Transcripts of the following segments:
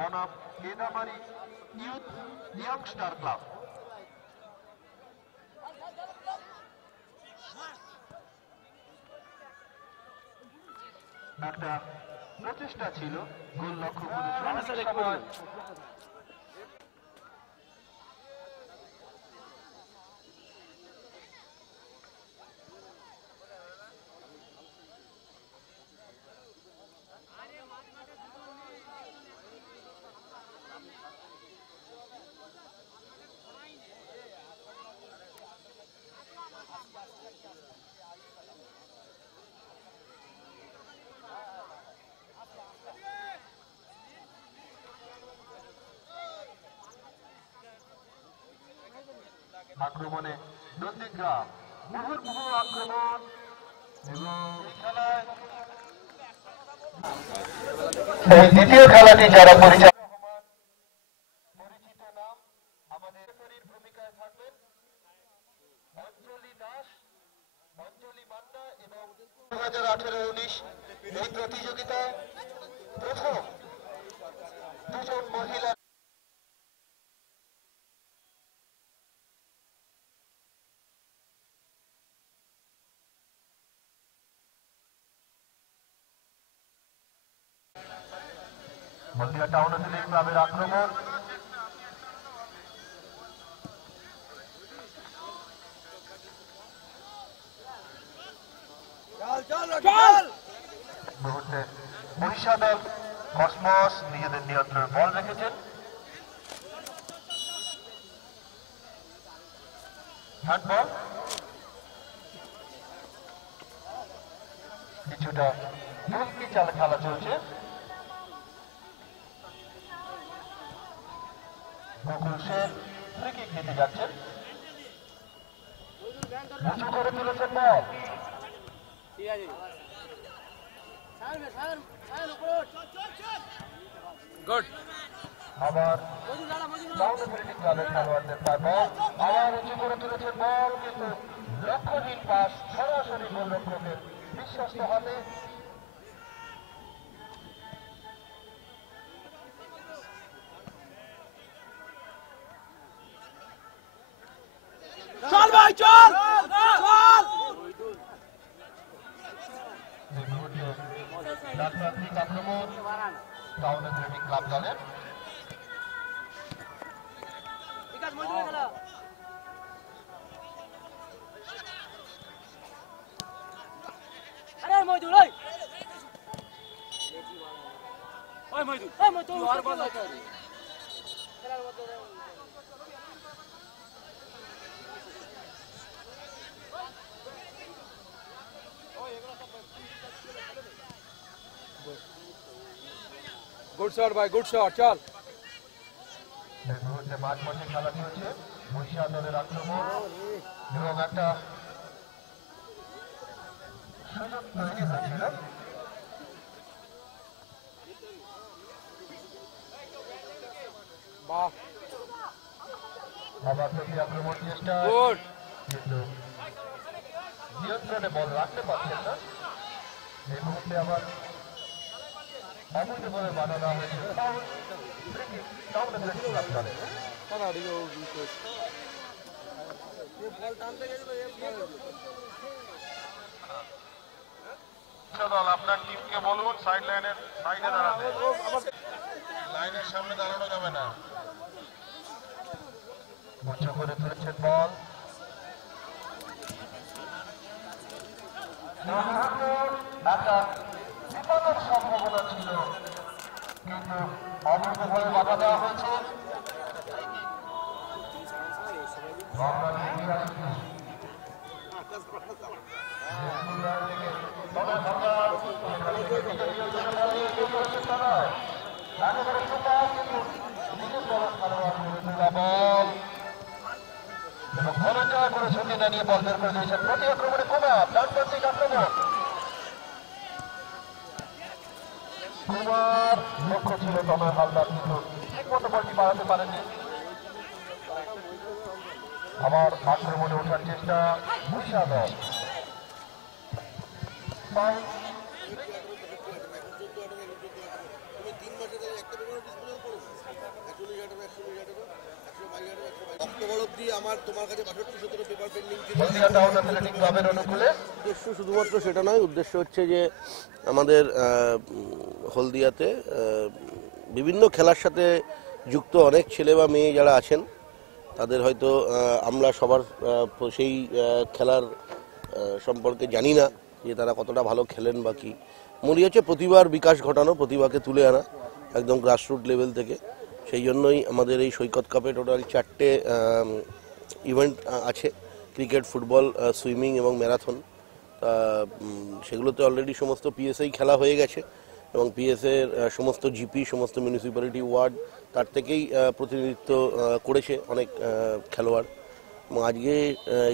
বনাম এদামারি youth youngster club. একটা প্রচেষ্টা ছিল গোল লক্ষ্য করে আক্রমণে নন্দীগ্রাম মুহুর্মুহু আক্রমণ এবং এই দ্বিতীয় খেলাটি যারা পরিচিত নাম আমাদের ভূমিকায় থাকবেন অঞ্জলি দাস, অঞ্জলি মান্না এবং 2018-19 এই প্রতিযোগিতায় প্রথম দুজন মহিলা মন্দিরা টাউন অ্যাথলেটিক ক্লাবের আক্রমণ মুহূর্তে বরিশা দল কসমস নিজেদের নিয়ন্ত্রণে বল রেখেছেন। হ্যান্ডবল কিছুটা ভুলকি চালে খেলা চলছে। মুকুল সেন ফ্রি কিক দিতে যাচ্ছেন, উঁচু করে তুলেছেন বল। আবার ক্লাবের খেলোয়াড়দের পায় বল, আবার উঁচু করে তুলেছেন বল, কিন্তু লক্ষ্যহীন পাস সরাসরি গোলরক্ষকের বিশ্বস্ত হাতে। চল ভাই চল চল রাজনৈতিক আক্রমণ টাউন অ্যাথলেটিক ক্লাব দলের গুড শট ভাই, গুড শট, চল। এই মুহূর্তে মাঝ মাঠে খেলা চলছে, বরিশা দলের আক্রমণ এবং একটা সুযোগ তৈরি হয়েছিল। বাহ, আবার প্রতি আক্রমণ চেষ্টা, কিন্তু নিয়ন্ত্রণে বল রাখতে পারছেন না। এই মুহূর্তে আবার অবৈধভাবে বাধা দেওয়া হয়েছিল। আপনার টিমকে বলুন সাইড লাইনের সাইডে দাঁড়াতে, লাইনের সামনে দাঁড়ানো যাবে না। উঁচু করে তুলেছেন বল, একটা বিপদের সম্ভাবনা ছিল, কিন্তু অবৈধভাবে বাধা দেওয়া হয়েছে। ধনঞ্জয় করে ছুটি না নিয়ে বল বের করে দিয়েছেন। প্রতি আক্রমণে কুমার, ডানপন্থিক আক্রমণ। কুমার লক্ষ্য ছিল তনয় হালদার, কিন্তু ঠিক মতো বলটি বাড়াতে পারেননি। আবার আক্রমণে ওঠার চেষ্টা বরিশা দল। হলদিয়া টাউন অ্যাথলেটিক ক্লাবের অনুকূলে উদ্দেশ্য শুধুমাত্র সেটা নয়, উদ্দেশ্য হচ্ছে যে আমাদের হলদিয়াতে বিভিন্ন খেলার সাথে যুক্ত অনেক ছেলে বা মেয়ে যারা আছেন তাদের হয়তো আমরা সবার সেই খেলার সম্পর্কে জানি না যে তারা কতটা ভালো খেলেন বা কী। মূলই হচ্ছে প্রতিভার বিকাশ ঘটানো, প্রতিভাকে তুলে আনা একদম গ্রাসরুট লেভেল থেকে। সেই জন্যই আমাদের এই সৈকত কাপে টোটাল 4টে ইভেন্ট আছে, ক্রিকেট, ফুটবল, সুইমিং এবং ম্যারাথন। সেগুলোতে অলরেডি সমস্ত পিএসএই খেলা হয়ে গেছে এবং পিএসএর সমস্ত জিপি, সমস্ত মিউনিসিপ্যালিটি ওয়ার্ড তার থেকেই প্রতিনিধিত্ব করেছে অনেক খেলোয়াড়। এবং আজকে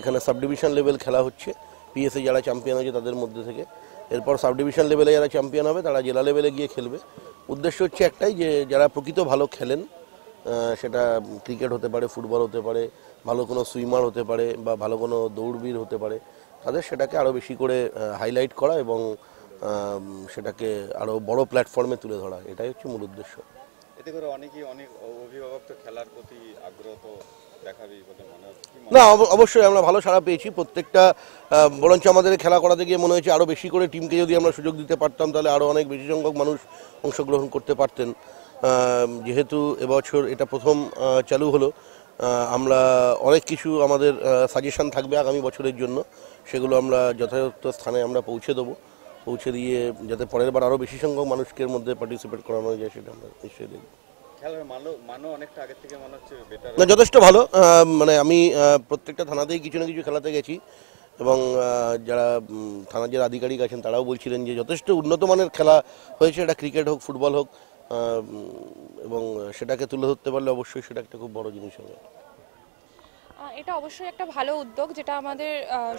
এখানে সাব ডিভিশন লেভেল খেলা হচ্ছে, পিএসএ যারা চ্যাম্পিয়ন হয়েছে তাদের মধ্যে থেকে। এরপর সাব ডিভিশন লেভেলে যারা চ্যাম্পিয়ন হবে তারা জেলা লেভেলে গিয়ে খেলবে। উদ্দেশ্য হচ্ছে একটাই, যে যারা প্রকৃত ভালো খেলেন, সেটা ক্রিকেট হতে পারে, ফুটবল হতে পারে, ভালো কোনো সুইমার হতে পারে বা ভালো কোনো দৌড়বীর হতে পারে, তাদের সেটাকে আরও বেশি করে হাইলাইট করা এবং সেটাকে আরও বড় প্ল্যাটফর্মে তুলে ধরা, এটাই হচ্ছে মূল উদ্দেশ্য। এতে করে অনেক অভিভাবক তো খেলার প্রতি আগ্রহ তো দেখাবেই বলে মনে হচ্ছে। না, অবশ্যই আমরা ভালো সাড়া পেয়েছি প্রত্যেকটা। বরঞ্চ আমাদের খেলা করাতে গিয়ে মনে হয়েছে আরও বেশি করে টিমকে যদি আমরা সুযোগ দিতে পারতাম তাহলে আরও অনেক বেশি সংখ্যক মানুষ অংশগ্রহণ করতে পারতেন। যেহেতু এবছর এটা প্রথম চালু হলো, আমরা অনেক কিছু আমাদের সাজেশন থাকবে আগামী বছরের জন্য, সেগুলো আমরা যথাযথ স্থানে আমরা পৌঁছে দেবো। পৌঁছে দিয়ে যাতে পরের বার আরও বেশি সংখ্যক মানুষকে মধ্যে পার্টিসিপেট করানো যায় সেটা আমরা নিশ্চয়ই দেখব। খেলার মানও অনেকটা আগের থেকে মনে হচ্ছে বেটার, না, যথেষ্ট ভালো। মানে আমি প্রত্যেকটা থানাতেই কিছু না কিছু খেলাতে গেছি এবং যারা থানার যারা আধিকারিক আছেন তারাও বলছিলেন যে যথেষ্ট উন্নত মানের খেলা হয়েছে, এটা ক্রিকেট হোক, ফুটবল হোক, এবং সেটাকে তুলে ধরতে পারলে অবশ্যই সেটা একটা খুব বড় জিনিস হবে। এটা অবশ্যই একটা ভালো উদ্যোগ, যেটা আমাদের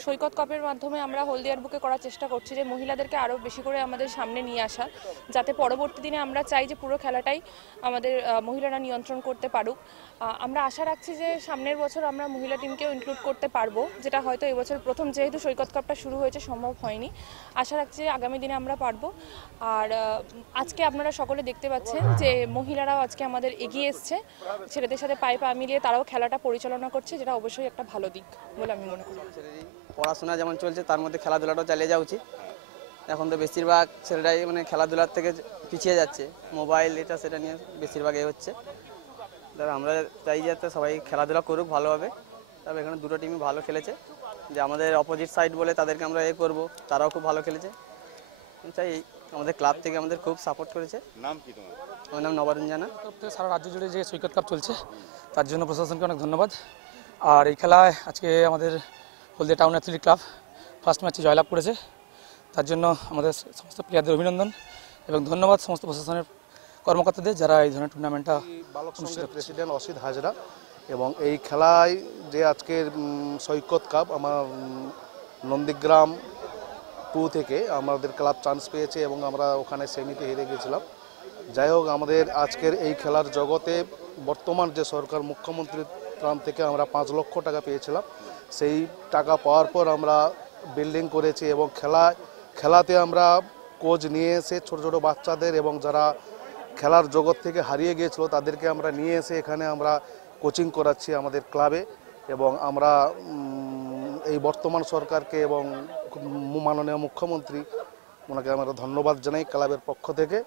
সৈকত কাপের মাধ্যমে আমরা হলদিয়ার বুকে করার চেষ্টা করছি, যে মহিলাদেরকে আরও বেশি করে আমাদের সামনে নিয়ে আসা, যাতে পরবর্তী দিনে আমরা চাই যে পুরো খেলাটাই আমাদের মহিলারা নিয়ন্ত্রণ করতে পারুক। আমরা আশা রাখছি যে সামনের বছর আমরা মহিলা টিমকেও ইনক্লুড করতে পারবো, যেটা হয়তো এবছর প্রথম, যেহেতু সৈকত কাপটা শুরু হয়েছে, সম্ভব হয়নি। আশা রাখছি যে আগামী দিনে আমরা পারবো। আর আজকে আপনারা সকলে দেখতে পাচ্ছেন যে মহিলারাও আজকে আমাদের এগিয়ে এসছে, ছেলেদের সাথে পায়ে পা মিলিয়ে তারাও খেলাটা পরিচালনা করছে, যেটা অবশ্যই একটা ভালো দিক বলে আমি মনে করি। পড়াশোনা যেমন চলছে তার মধ্যে খেলাধুলাটাও চালিয়ে যাওয়া উচিত। এখন তো বেশিরভাগ ছেলেরাই মানে খেলাধুলার থেকে পিছিয়ে যাচ্ছে, মোবাইল এটা সেটা নিয়ে বেশিরভাগ হচ্ছে। আমরা চাই যাতে সবাই খেলাধুলা করুক ভালোভাবে। তবে এখানে দুটো টিমই ভালো খেলেছে, যে আমাদের অপোজিট সাইড বলে তাদেরকে আমরা করব, তারাও খুব ভালো খেলেছে। চাই আমাদের ক্লাব থেকে আমাদের খুব সাপোর্ট করেছে। নাম কি তোমার? আমার নাম নবারঞ্জনা। সারা রাজ্য জুড়ে যে সৈকত কাপ চলছে তার জন্য প্রশাসনকে অনেক ধন্যবাদ। আর এই খেলায় আজকে আমাদের হলদিয়া টাউন অ্যাথলেটিক ক্লাব ফার্স্ট ম্যাচে জয়লাভ করেছে, তার জন্য আমাদের সমস্ত প্লেয়ারদের অভিনন্দন এবং ধন্যবাদ সমস্ত প্রশাসনের কর্মকর্তাদের যারা এই ধরনের টুর্নামেন্টটা। বালক সংঘের প্রেসিডেন্ট অসিত হাজরা। এবং এই খেলায় যে আজকের সৈকত কাপ আমার নন্দীগ্রাম 2 থেকে আমাদের ক্লাব চান্স পেয়েছে এবং আমরা ওখানে সেমিতে হেরে গেছিলাম। যাই হোক, আমাদের আজকের এই খেলার জগতে বর্তমান যে সরকার, মুখ্যমন্ত্রীর ত্রাণ থেকে আমরা 5 লক্ষ টাকা পেয়েছিলাম। সেই টাকা পাওয়ার পর আমরা বিল্ডিং করেছি এবং খেলাতে আমরা কোচ নিয়ে এসে ছোট ছোট বাচ্চাদের এবং যারা খেলার জগৎ থেকে হারিয়ে গিয়েছিল তাদেরকে আমরা নিয়ে এসে এখানে আমরা কোচিং করাচ্ছি আমাদের ক্লাবে। এবং আমরা এই বর্তমান সরকারকে এবং মাননীয় মুখ্যমন্ত্রী ওনাকে আমরা ধন্যবাদ জানাই ক্লাবের পক্ষ থেকে।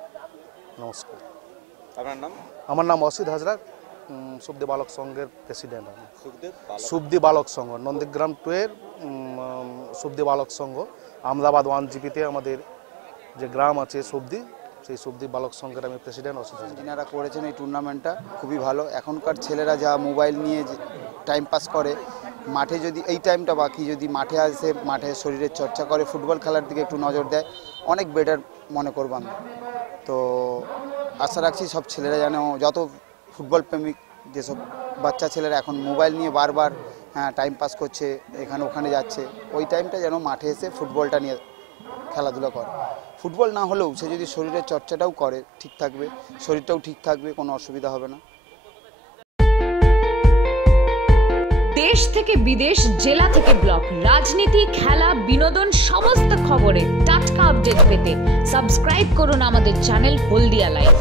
নমস্কার। আপনার নাম? আমার নাম অসিত হাজরা, সুবদি বালক সংঘের প্রেসিডেন্ট। আমি সুবদি বালক সংঘ, নন্দীগ্রাম 2 এর সুবদি বালক সংঘ, আহমেদাবাদ 1 জিপিতে আমাদের যে গ্রাম আছে সুবদি, সেই সুবদি বালক সংঘের আমি প্রেসিডেন্ট অসিত হাজরা। যিনারা করেছেন এই টুর্নামেন্টটা খুবই ভালো। এখনকার ছেলেরা যা মোবাইল নিয়ে টাইম পাস করে, মাঠে যদি এই টাইমটা বাকি যদি মাঠে আসে, মাঠে শরীরের চর্চা করে, ফুটবল খেলার দিকে একটু নজর দেয়, অনেক বেটার মনে করবো আমি। তো আশা রাখছি সব ছেলেরা যেন, যত ফুটবল প্রেমিক যেসব বাচ্চা ছেলেরা এখন মোবাইল নিয়ে বারবার টাইম পাস করছে, এখানে ওখানে যাচ্ছে, ওই টাইমটা যেন মাঠে এসে ফুটবলটা নিয়ে খেলাধুলা করে। ফুটবল না হলেও সে যদি শরীরের চর্চাটাও করে, ঠিক থাকবে, শরীরটাও ঠিক থাকবে, কোনো অসুবিধা হবে না। দেশ থেকে বিদেশ, জেলা থেকে ব্লক, রাজনীতি, খেলা, বিনোদন, সমস্ত খবরে টাটকা আপডেট পেতে সাবস্ক্রাইব করুন আমাদের চ্যানেল হলদিয়া লাইভ।